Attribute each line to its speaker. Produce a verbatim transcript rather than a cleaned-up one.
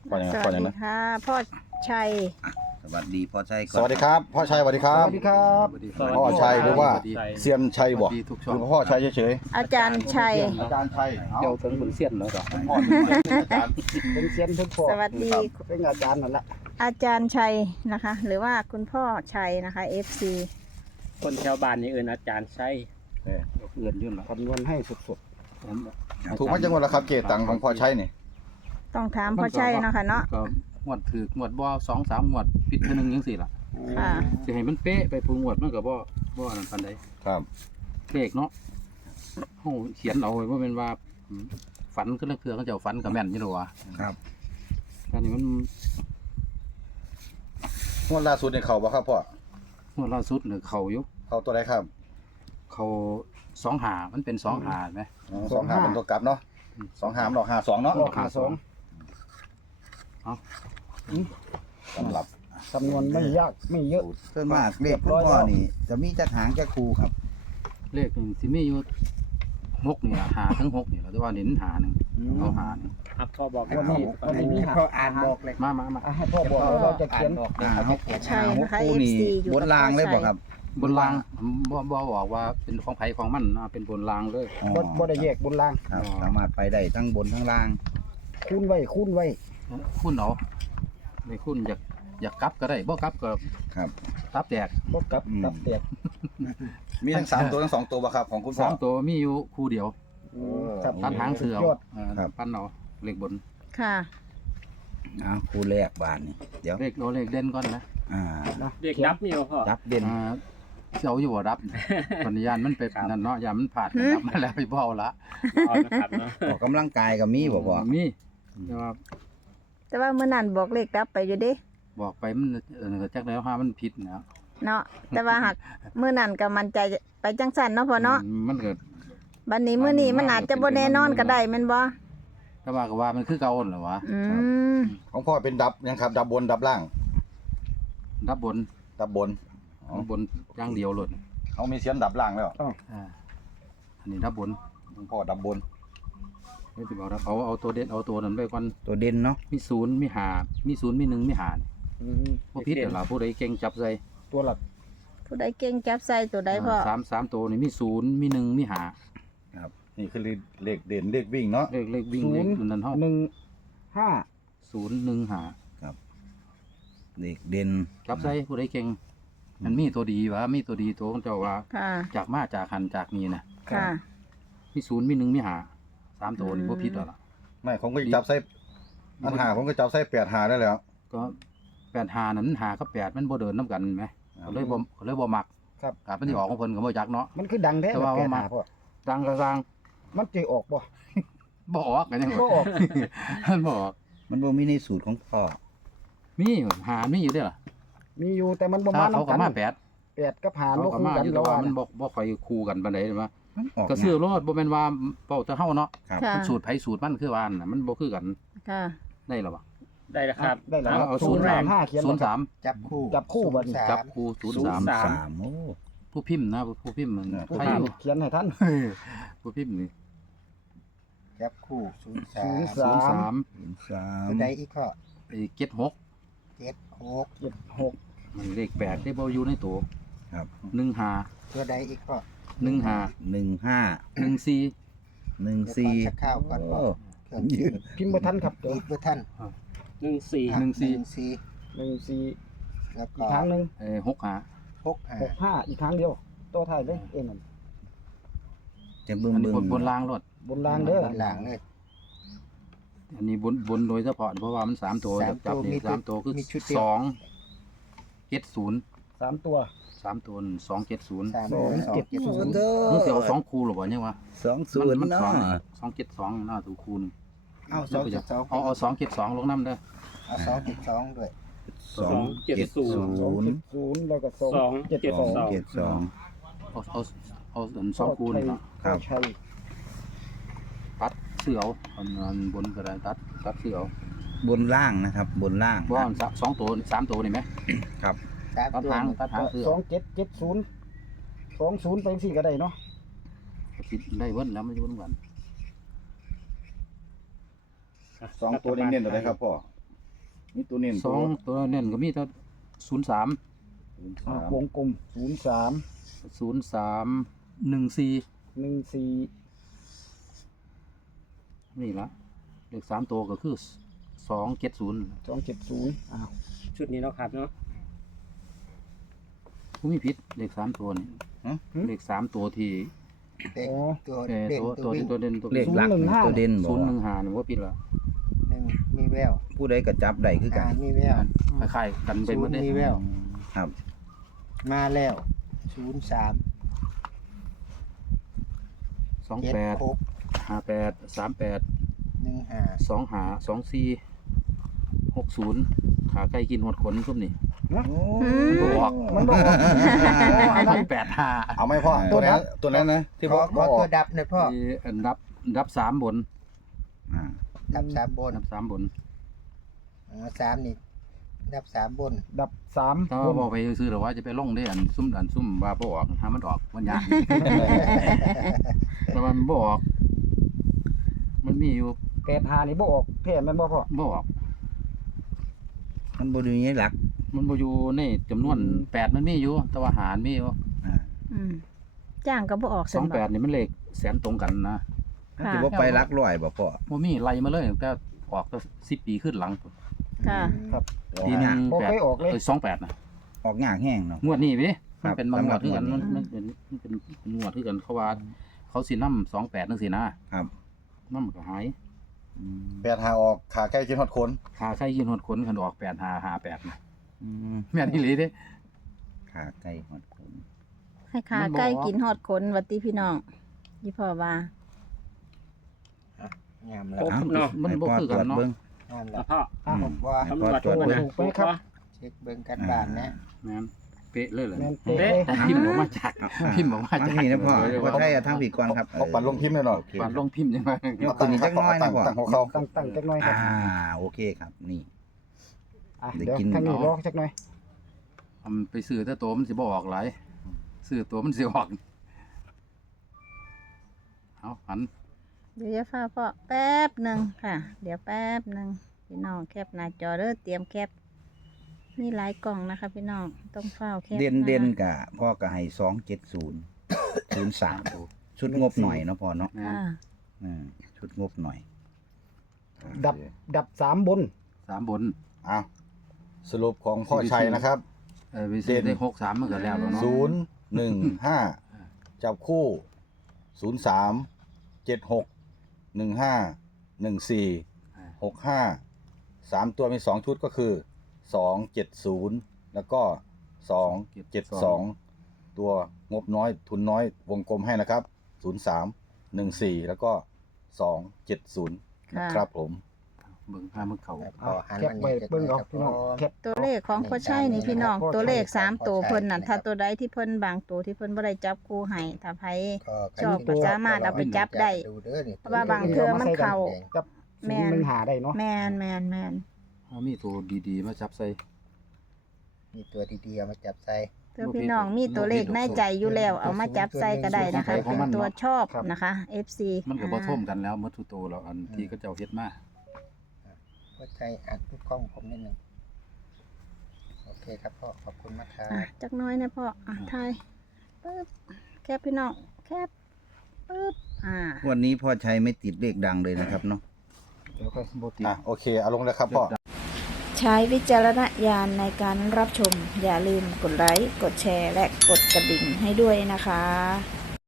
Speaker 1: พ่อยัง
Speaker 2: ส
Speaker 1: พ่อ
Speaker 2: วัส
Speaker 1: ยัง
Speaker 2: ดี
Speaker 1: นะ
Speaker 2: ค่ะพ่อชัย
Speaker 3: สวัสดีพ่อชัยก่อน
Speaker 1: สวัสดีครับพ่อชัยสวัสดีครับ
Speaker 4: สวัสดีครับ
Speaker 1: พ่อชัยหรือว่า
Speaker 4: สวัสดี
Speaker 1: เซียนชัยบอก
Speaker 4: สวัสดีทุกช่
Speaker 1: ห
Speaker 4: อง
Speaker 1: รือพ่อชัยเฉย
Speaker 2: อาจารย์ชัย
Speaker 1: ๆอาจารย์ชัย
Speaker 4: เกี่ยวถึงบนเสี้ยนแล้วก็
Speaker 1: พ่อเป็นอาจารย์
Speaker 4: เป็นเสี้ยนทุกพ่อ
Speaker 2: สวัสดี
Speaker 4: เป็นอาจารย์นั่นแหละ
Speaker 2: อาจารย์ชัยนะคะ หรือว่าคุณพ่อชัยนะคะ เอฟ ซี
Speaker 5: คนแถวบ้านนี่เอิ้นอาจารย์ใช่
Speaker 1: เออ
Speaker 4: เอื่นยื่นคำนวณให้สุด
Speaker 1: ถูกไหมจังหวัดละครับเกตตังของพ่อชัยนี่
Speaker 2: ต้องถามพ่อชัยเนาะค่ะเนาะ
Speaker 5: ก็งวดถือกงวดบ่สองสามงวดผิดเท่านึงจังซี่ล่ะ
Speaker 4: ๆ
Speaker 2: ค่ะ
Speaker 5: สิให้มันเป๊ะไปผู้งวดมันก็บ่บ่อันนั้นปานใด
Speaker 1: ครับ
Speaker 5: เลขเนาะเฮาเขียนเอาไว้บ่แม่นว่าอืมฝันคือนักเทื่อเขาเจ้าฝันก็แม่นอยู่ดอกว่า
Speaker 3: ครับ
Speaker 5: อันนี้มัน
Speaker 1: งวดล่าสุดในเขาบ่ครับพ่อง
Speaker 5: วดล่าสุดนี่เข้าอยู่
Speaker 1: เขาตัวไหนครับ
Speaker 5: เข้าสองหามันเป็นสองหาไหม
Speaker 1: อ๋อสองห้าเป็นตัวกลับเนาะสองห้ามันออกห้าสองเนาะ
Speaker 4: ออกหาสอง
Speaker 1: สำหรับ
Speaker 4: คำนวณไม่ยากไม่เยอะ
Speaker 3: ส่วนมากเลขคุณพ่อนี่จะมีจักหางจักคูครับ
Speaker 5: เลขนี่สิมีอยู่หกนี่ล่ะหาทั้งหกนี่ล่ะแต่ว่าเน้นหาหนึงเอาหาหนึง
Speaker 6: ครับพ่อบอก
Speaker 4: วันนี้วันนี้มีหา
Speaker 6: พ่ออ่านบอกเลย
Speaker 5: มามามา
Speaker 4: อ่ะให้พ่อบอกแล้วเราจะเขียน
Speaker 3: อ่าฮก
Speaker 2: ชัยนะคะ
Speaker 3: คู่
Speaker 2: เอฟ
Speaker 3: นี่
Speaker 2: ซีอยู่
Speaker 3: บ
Speaker 2: กับ
Speaker 3: นราง
Speaker 2: พ่อ
Speaker 3: เลย
Speaker 2: ชั
Speaker 3: บ่
Speaker 2: ย
Speaker 3: ครับ
Speaker 5: บนรางบ่บ่บอกว่าเป็นของไผของมันนะเป็นบนรางเลย
Speaker 3: อ๋อ
Speaker 4: บ่บ่ได้แยกบนล่าง
Speaker 3: ครับสามารถไปได้ทั้งบนทั้งล่าง
Speaker 4: คูณไว้คูณไว้
Speaker 5: คุณเอาในคุณอยากอยากกลับก็ได้บ่กลับก็
Speaker 3: ครับ
Speaker 5: กลับแตก
Speaker 4: บ่กลับ
Speaker 3: อืม
Speaker 4: กลับแตก
Speaker 1: มีทั้งสามตัวทั้งสองตัวบ่ครับของคุณพ่
Speaker 5: สา
Speaker 1: อ
Speaker 5: มตัวมีอยู่คู่เดียว
Speaker 4: ครับ
Speaker 5: ตัดหางเสือเอา
Speaker 4: ยอด
Speaker 5: เออปั้นเอาเลขบน
Speaker 2: ค่ะ
Speaker 3: อ่าคู่แรกบานนี่เดี๋ยว
Speaker 5: เลขเอาเลขเด่นก่อนนะ
Speaker 3: อ่า
Speaker 4: นะ
Speaker 6: เด็กดับนี่บ่พ่อ
Speaker 3: จับเด่น
Speaker 5: อ่าเสียวอยู่บ่รับปัญญานมันไปนั่นเนาะยามมันผ่านรับมาแล้วไปเบ้าละ
Speaker 6: เอานะครับเนาะ
Speaker 3: ออกกำลังกายก็มีบ่พ่อ
Speaker 5: มีแต่ว่า
Speaker 2: แต่ว่าเมื่อนั้นบอกเลขดับไปอยู่เดิ
Speaker 5: บอกไปมันเออจักแล้วหามันผิดนะ
Speaker 2: เนาะแต่ว่าหากเมื่อนั้นก็มันใจไปจังสันเนาะพ่อเนาะ
Speaker 5: มันเกิด
Speaker 2: บัดนี้มื้อนี้มันอาจจะบ่แน่นอนก็ได้แม่นบ่
Speaker 5: แต่ว่าก็ว่ามันคือเก่าหั่นล่ะวะ
Speaker 2: อืม
Speaker 1: ของพ่อเป็นดับยังครับดับบนดับล่าง
Speaker 5: ดับบน
Speaker 1: ดับบนอ๋อ
Speaker 5: ดับบนอย่างเดียวโลด
Speaker 1: เขามีเสียนดับล่างแล้ว
Speaker 5: อ่าอันนี้ดับบน
Speaker 1: ของพ่อดับบน
Speaker 5: ไม่ติบอกนะเอาเอาตัวเด่นเอาตัวนั้นไปก่อน
Speaker 3: ตัวเด่นเนาะ
Speaker 5: มีศูนย์มีหามีศูนย์มีหนึ่งมีหานี่
Speaker 4: อืม
Speaker 5: พวกพิษเดี๋ยวล่ะผู้ใดเก่งจับใส่
Speaker 4: ตัวหลัก
Speaker 2: ผู้ใดเก่งจับใส่ตัวใดพ่อ
Speaker 5: สามสามตัวนี่มีศูนย์มีหนึ่งมีหา
Speaker 1: นี่คือเลขเด่นเลขวิ่งเนาะ
Speaker 5: เลขเลขวิ่งเลขนั่นเท่า
Speaker 4: หนึ่งห้า
Speaker 5: ศูนย์หนึ่งหา
Speaker 3: เลขเด่น
Speaker 5: จับใส่ผู้ใดเก่งมันมีตัวดีวะมีตัวดีตัวของเจ้าว่า
Speaker 2: ค่ะ
Speaker 5: จากมาจากหันจากนี่นะ
Speaker 2: ค่ะ
Speaker 5: มีศูนย์มีหนึ่งมีหาสามตัวนี่พวกพิษแล้วล่ะ
Speaker 1: ไม่ผมก็จับใส่อันหาผมก็จับใส่แปดหาได้แล้ว
Speaker 5: ก็แปดหานั้นหากับแปดมันบ่เดินน้ำกันไหมก็เลยบ่ก็เลยบ่มัก
Speaker 4: ครับ
Speaker 5: กับมันที่ออกของเพิ่นก็บ่จักเนาะ
Speaker 4: มันคือดังแท้
Speaker 5: แต่ว่า
Speaker 4: แปด
Speaker 5: มา
Speaker 4: หาพ่อ
Speaker 5: ดังกระซัง
Speaker 4: มันจะออกบ่
Speaker 5: บ่ออกกันยัง
Speaker 4: บ่ออก
Speaker 5: มันบ่ออก
Speaker 3: มันบ่มีในสูตรของพ่อ
Speaker 5: มีหามีอยู่เด้อล่ะ
Speaker 4: มีอยู่แต่มันบ่
Speaker 5: ถ้า
Speaker 4: มา
Speaker 5: เขา
Speaker 4: นำ
Speaker 5: ก็
Speaker 4: กัน
Speaker 5: มาแปด
Speaker 4: แปดกับหา
Speaker 5: เขา
Speaker 4: บ่
Speaker 5: ก็
Speaker 4: คู่
Speaker 5: มา
Speaker 4: กัน
Speaker 5: อยู่
Speaker 4: แล้
Speaker 5: แต่
Speaker 4: ว
Speaker 5: ว่า
Speaker 4: ว่า
Speaker 5: มัน
Speaker 4: นะ
Speaker 5: บ่บ่ค่อยคู่กันปานใดว่า
Speaker 3: มันออก
Speaker 5: ก็ซื้อรถบ่แม่นว่าเป้าแต่เฮาเนาะ
Speaker 3: ครับ
Speaker 2: ค่ะ
Speaker 5: มันสูตรไผสูตรมันคือว่าอันน่ะมันบ่คือกัน
Speaker 2: ค่ะ
Speaker 5: ได้หรอวะ
Speaker 6: ได้แล้วครับ
Speaker 4: ได้แล้ว
Speaker 5: เอาเอา
Speaker 4: ศูนย์
Speaker 5: ศูนย์
Speaker 4: สามห้าเขียน
Speaker 5: ศูนย์สาม
Speaker 3: จับคู่
Speaker 4: จับคู่บัดนี้
Speaker 5: จับคู่ศูนย์สาม
Speaker 6: ศูนย์สาม
Speaker 3: สามโอ้
Speaker 5: ผู้พิมพ์นะผู้พิมพ์มัน
Speaker 4: ผู้
Speaker 5: ใคร
Speaker 4: ท่า
Speaker 5: อน ยู่
Speaker 4: เขียนให้ท่าน
Speaker 5: ผู้พิมพ์นี่
Speaker 3: จับคู่ศูนย์สา
Speaker 4: ศู
Speaker 3: ม
Speaker 4: นย์
Speaker 5: ศูนย์สาม
Speaker 3: ศูนย์สาม
Speaker 7: ตัวใดอีกข้อ
Speaker 5: ไอ้เจ็ดหก
Speaker 7: เจ็ดหก
Speaker 4: เจ็ดหก
Speaker 5: มันเลขแปดได้บ่อยู่ในตัว
Speaker 3: ครับ
Speaker 5: หนึ่งห้า
Speaker 7: ตัวใดอีกข้อ
Speaker 5: หนึ่งห้า
Speaker 3: หนึ่งห้า
Speaker 5: หนึ่งสี่
Speaker 3: หนึ่ง
Speaker 7: เดี๋ยว
Speaker 3: สี่
Speaker 7: ก่อนสักข้าวก่อนพ่อ
Speaker 3: โอ้
Speaker 7: เครื่องยืน
Speaker 4: พิมพ์บ่ทันครับเดี๋ยว
Speaker 7: อีกเพื่อท่าน
Speaker 6: หนึ่งสี่
Speaker 5: หนึ่งสี่
Speaker 7: สี่
Speaker 4: หนึ่งสี่
Speaker 7: แล้ว
Speaker 4: อี
Speaker 7: ก็
Speaker 4: กครั้งหนึง
Speaker 5: เอ้หกห้า
Speaker 7: หกห้า
Speaker 4: หกห้าอีกครั้งเดียวตัวท้ายเลยเอ็นน
Speaker 3: จะเบิ่ง
Speaker 5: อันนี้
Speaker 3: เบิ่
Speaker 5: บ
Speaker 3: ง
Speaker 5: นบนล่างรถ
Speaker 4: บนล่างเด้อ
Speaker 7: บนหลังเลย
Speaker 5: อันนี้บนบนโดยเฉพาะเพราะว่ามันสามตัว
Speaker 7: สาม
Speaker 5: จับ
Speaker 7: ตัว
Speaker 5: นี่
Speaker 7: มี
Speaker 5: สามตัวคือ
Speaker 7: มีชุดเดียว
Speaker 5: สองเจ็ดศูนย์
Speaker 4: สามตัว
Speaker 5: สามตัวสองเจ็ดศูนย์
Speaker 7: สาม
Speaker 4: สอง
Speaker 7: สอง
Speaker 4: เจ็ด
Speaker 7: เจ็ด
Speaker 4: ศู
Speaker 7: ศู
Speaker 4: น
Speaker 7: น
Speaker 4: ย์
Speaker 7: ย์
Speaker 5: นี่เสียวสองคูหรือเปล่าเนี่ยวะ
Speaker 3: สองศูนย์
Speaker 5: มั
Speaker 3: เนาะ
Speaker 5: สองสองเจ็ดสองน่าถูกคูณ
Speaker 7: เอาสองเจ็ดสอง
Speaker 5: เอาเอาสองเจ็ดสองลงน้ำเด้อ
Speaker 7: เอาสองเจ็ดสองด้วย
Speaker 3: สองเจ็ดศู
Speaker 4: สอง
Speaker 3: นย์
Speaker 4: เจ็ดศูนย์แล้วก็สอง
Speaker 6: สอง
Speaker 4: เจ็ด
Speaker 6: เจ็ด
Speaker 4: ส
Speaker 6: ส
Speaker 4: อ
Speaker 6: อง ง
Speaker 3: เจ็ดสอง
Speaker 5: เอาเอาเอาอันสองคูณเนาะ
Speaker 3: ครับ
Speaker 4: ใช่
Speaker 5: ตัดเสือเอาอันอันบนก็ได้ตัดตัดเสือเอา
Speaker 3: บนล่างนะครับ บนล่าง
Speaker 5: ว่าอันสองตัวสามตัวนี่ไหม
Speaker 3: ครับ
Speaker 7: สาม
Speaker 5: ตัด
Speaker 7: ตัว
Speaker 5: ทางตัดทางเสือ
Speaker 4: สองเจ็ดเจ็ดศูนย์สองศูนย์ไปสี่ก็ได้เนาะ
Speaker 5: คิดได้เบิ้ลแล้วมันจะเบิ้ลกัน
Speaker 1: สองตัวนี้เน้นอะไรครับพ่อ
Speaker 3: มีตัวเน้น
Speaker 5: สองตัวเน้นก็มีแต่ศูนย์สาม
Speaker 4: อ่ะวงกลมศูนย์สาม
Speaker 5: ศูนย์สามหนึ่งสี่
Speaker 4: หนึ่งสี่
Speaker 5: นี่ละเลขสามตัวก็คือสองเจ็ดศูนย์
Speaker 4: สองเจ็ดศูนย์อ้าว
Speaker 6: ชุดนี้เนาะครับเนาะ
Speaker 5: ผู้มีพิษเลขสามตัวนี่เลขสามตัวที่
Speaker 7: เด็ก
Speaker 4: อ๋อ
Speaker 7: ตัว
Speaker 5: เอ่อ
Speaker 7: เด่น
Speaker 5: ตัว
Speaker 7: ตั
Speaker 5: ตัว ว
Speaker 7: วิ่ง
Speaker 5: ตัวเด่นตัว
Speaker 3: เลขหลักนี่ตัวเด่นบ่
Speaker 5: ศูนย์หนึ่งหานี่ว่าพิษละ
Speaker 7: หนึ่งมีแวว
Speaker 3: ผู้ใดก็จับได้คือกั
Speaker 7: อ่าน มีแวว
Speaker 5: คล้ายๆกันไป
Speaker 7: ศู
Speaker 5: หม
Speaker 7: น
Speaker 5: ด
Speaker 7: ย์
Speaker 5: เลย
Speaker 7: มีแวว
Speaker 3: ครับ
Speaker 7: มาแล้วศูนย์สาม
Speaker 5: สอง
Speaker 7: เจ็ด
Speaker 5: แปด
Speaker 7: หก
Speaker 5: ห้าแปดสามแปด
Speaker 7: หนึ่งห้า
Speaker 5: สองหาสองสี่หกศูนย์ขาไก่กินหดขนซุ่มนี่
Speaker 3: โอ้
Speaker 2: อืม
Speaker 5: บวก
Speaker 4: มันบอกว่าอ๋ออันนั้น
Speaker 5: แปดห้า
Speaker 1: เอาไหมพ่อตัวนั้นตัวนั้นนะที่
Speaker 7: ข
Speaker 1: พ่
Speaker 7: อ
Speaker 1: อ
Speaker 7: ข
Speaker 1: บ
Speaker 7: อ
Speaker 1: อก
Speaker 7: ตัวดับหน่อยพ่อ
Speaker 5: มีอันดับอันดับสามบน
Speaker 3: อ่า
Speaker 7: ดับสามบน
Speaker 5: อันดับสามบน
Speaker 7: อ๋อสามนี่ดับสามบน
Speaker 4: ดับสาม
Speaker 5: ถ้าว่าบอกไปซื้อหรือว่าจะไปลงได้อันซุ่มอันซุ่มว่าบ่ออกหามันออกมันยาก แต่มันบ่ออก มันมีอยู่
Speaker 4: แปดหานี่บ่ออกแพ้แม่นบ่พ่อ
Speaker 5: บ่ออก
Speaker 3: มันบ่ดูในหลัก
Speaker 5: มันบ่อยู่ในจำนวนแปดมันมีอยู่ แต่ว่าหารมีอยู่
Speaker 3: อ่า
Speaker 2: อืมจ้างก็บ่ออก
Speaker 5: สองแปดนี่มันเลขแสนตรงกันนะ
Speaker 3: มันสิบ่ไปหลักร้อยบ่พ่อ
Speaker 5: บ่มีไล่มาเลยตั้งแต่ออกก็สิบปีขึ้นหลัง
Speaker 2: ค่ะ
Speaker 5: ปีหนึง
Speaker 4: บ่
Speaker 5: แป
Speaker 4: เค
Speaker 5: ด
Speaker 4: ยออกเลย
Speaker 5: เอ้ยสองแปดนะ
Speaker 3: ออกยากแห้งเนาะ
Speaker 5: งวดนี้เว้ย
Speaker 3: ครั
Speaker 5: มัน
Speaker 3: บ
Speaker 5: เป็นบางงวดคือกัน
Speaker 3: สำหรับ
Speaker 5: มันมันเป็นมันเป็นเป็นงวดคือกันเขาว่า เขาสินำสองแปดจังซี่นะครับ นำก็หาย
Speaker 3: อืม
Speaker 1: แปดหาออกขาใกล้กินหดขน
Speaker 5: ขาไข่ยินหดขนคันออกแปดห้าห้าแปดนะ
Speaker 3: อืม
Speaker 5: แม่นอีหลีเด้
Speaker 3: ขาไก่หอดขน
Speaker 2: ให้ขาใกล้กินฮอดขนวัดติพี่น้องยี่พ่อว่า
Speaker 7: งาม
Speaker 6: ค
Speaker 7: แล้ว
Speaker 6: รบ
Speaker 3: เอ้า
Speaker 6: เนาะ
Speaker 5: มัน
Speaker 3: ให้
Speaker 5: บ่
Speaker 3: พ่อ
Speaker 5: คือ
Speaker 3: ตร
Speaker 5: กั
Speaker 3: วน จ
Speaker 5: เนาะ
Speaker 3: เบิ่ง
Speaker 7: งาม
Speaker 6: แล้
Speaker 7: แล้ว ว
Speaker 6: พ่อ
Speaker 4: อ่ะ
Speaker 7: ผมว่า
Speaker 3: ให้
Speaker 6: ตำร
Speaker 3: พ่อ
Speaker 6: วจ
Speaker 3: ตรวจ
Speaker 6: ถูก
Speaker 3: เบิ่ง
Speaker 4: ถูกไหมครับ
Speaker 7: เช็คเบิ่งกันบ้านนะ
Speaker 5: แม่นเป๊ะเลยเลย
Speaker 4: แม่น
Speaker 6: เป๊ะ
Speaker 4: เป๊ะ
Speaker 5: พิมพ์ออกมาจาก
Speaker 3: อ่า
Speaker 5: พิมพ์ออกมา
Speaker 3: มา
Speaker 5: จาก
Speaker 3: ที่นี่นะพ่อ
Speaker 5: เดี๋ยว
Speaker 3: พ่อ
Speaker 5: ว่า
Speaker 3: ไทยอะทางผีก่อนครับ
Speaker 1: เขาปัดลงพิมพ์เลยหน่อย
Speaker 3: โอเค
Speaker 5: ปัดลงพิมพ์จังไง
Speaker 3: ยกตัวนี้จักหน้อยนะพ่อ
Speaker 1: ตั้งหัวเขา
Speaker 4: ตั้งตั้งจักหน่อยครับ
Speaker 3: อ่าโอเคครับนี่
Speaker 4: อ่ะ
Speaker 3: ได้
Speaker 4: เดี๋ยว
Speaker 3: กิน
Speaker 4: ทางนี้รอจักหน่อย
Speaker 5: มันไปซื้อแต่ตัวมันสิบ่ออกหลายซื้อตัวมันสิออกเอาหัน
Speaker 2: เดี๋ยวจะฟ้าพ่อแป๊บหนึ่งค่ะ เดี๋ยวแป๊บหนึ่งพี่น้องแคปหน้าจอเด้อเตรียมแคปมีหลายกล่องนะคะพี่น้องต้องเฝ้าแคป
Speaker 3: เด่นเด่น
Speaker 2: นะคะ
Speaker 3: กะพ่อก็ให้สองเจ็ดศูนย์ศูนย์สามชุดงบหน่อยเนาะพ่อเนาะ
Speaker 5: แม่น
Speaker 2: อ่า
Speaker 3: อืมชุดงบหน่อย
Speaker 4: ดับดับสามบน
Speaker 5: สามบน
Speaker 1: อ้าวสรุปของพ่อชัยนะครับ
Speaker 5: เออไปซื้อได้หกสามมันก็แล้วแล้วเนาะ
Speaker 1: ศูนย์หนึ่งห้าจับคู่ศูนย์สามเจ็ดหกหนึ่งห้าหนึ่งสี่หกห้าสามตัวมีสองชุดก็คือสองเจ็ดศูนย์แล้วก็สองเจ็ดสองตัวงบน้อยทุนน้อยวงกลมให้นะครับศูนย์สามหนึ่งสี่แล้วก็สองเจ็ดศูนย์นะครับผม
Speaker 5: เบิ่งผ้ามันเข่า
Speaker 7: พอหัน
Speaker 4: แคป
Speaker 7: มัน
Speaker 4: ไว้
Speaker 7: นี่
Speaker 4: เบิ่งเอา
Speaker 7: จะ
Speaker 4: พี่น้องแคป
Speaker 2: ตัวเลขของพ่อชัยนี่พี่น้องตัวเลขสามตัวเพิ่นน่ะถ้าตัวใดที่เพิ่นบางตัวที่เพิ่นบ่ได้จับคู่ให้ถ้าไผ ชอบก็สามารถเอาไปจับได้
Speaker 7: ดูเด้อนี่
Speaker 2: เพราะว่าบางเทื่อมันเข้า
Speaker 4: จับ
Speaker 2: แม่
Speaker 4: ศูนย์
Speaker 2: น
Speaker 4: หนึ่งหาได้เนาะ
Speaker 2: แมนแมนแมน
Speaker 5: เอามีตัวดีๆมาจับใส่
Speaker 7: มีตัวดีๆเอามาจับใส่
Speaker 2: เพื่อพี่น้องมีตัวเลขในใจอยู่แล้ว เอามาจับใส่ก็ได้นะคะเป็นตัวชอบนะคะ เอฟ ซี
Speaker 5: มันก็บ่ท่วมกันแล้วหมดทุกตัวแล้วอันที่เขาเจ้าเฮ็ดมา
Speaker 7: ก็ใช้อัดทุกกล้องผมนิดนึงโอเคครับพ่อขอบคุณมากครับ
Speaker 2: อ่ะจักหน้อยนะพ่ออ่ะทายปึ๊บแคบพี่น้องแคบปึ๊บอ่า
Speaker 3: วันนี้พ่อชัยไม่ติดเลขดังเลยนะครับเนาะ
Speaker 4: เดี๋ยวค่อยโบติ
Speaker 1: อ่ะโอเคเอาลงเลยครับพ่อ
Speaker 2: ใช้วิจารณญาณในการรับชม อย่าลืมกดไลค์ กดแชร์ และกดกระดิ่งให้ด้วยนะคะ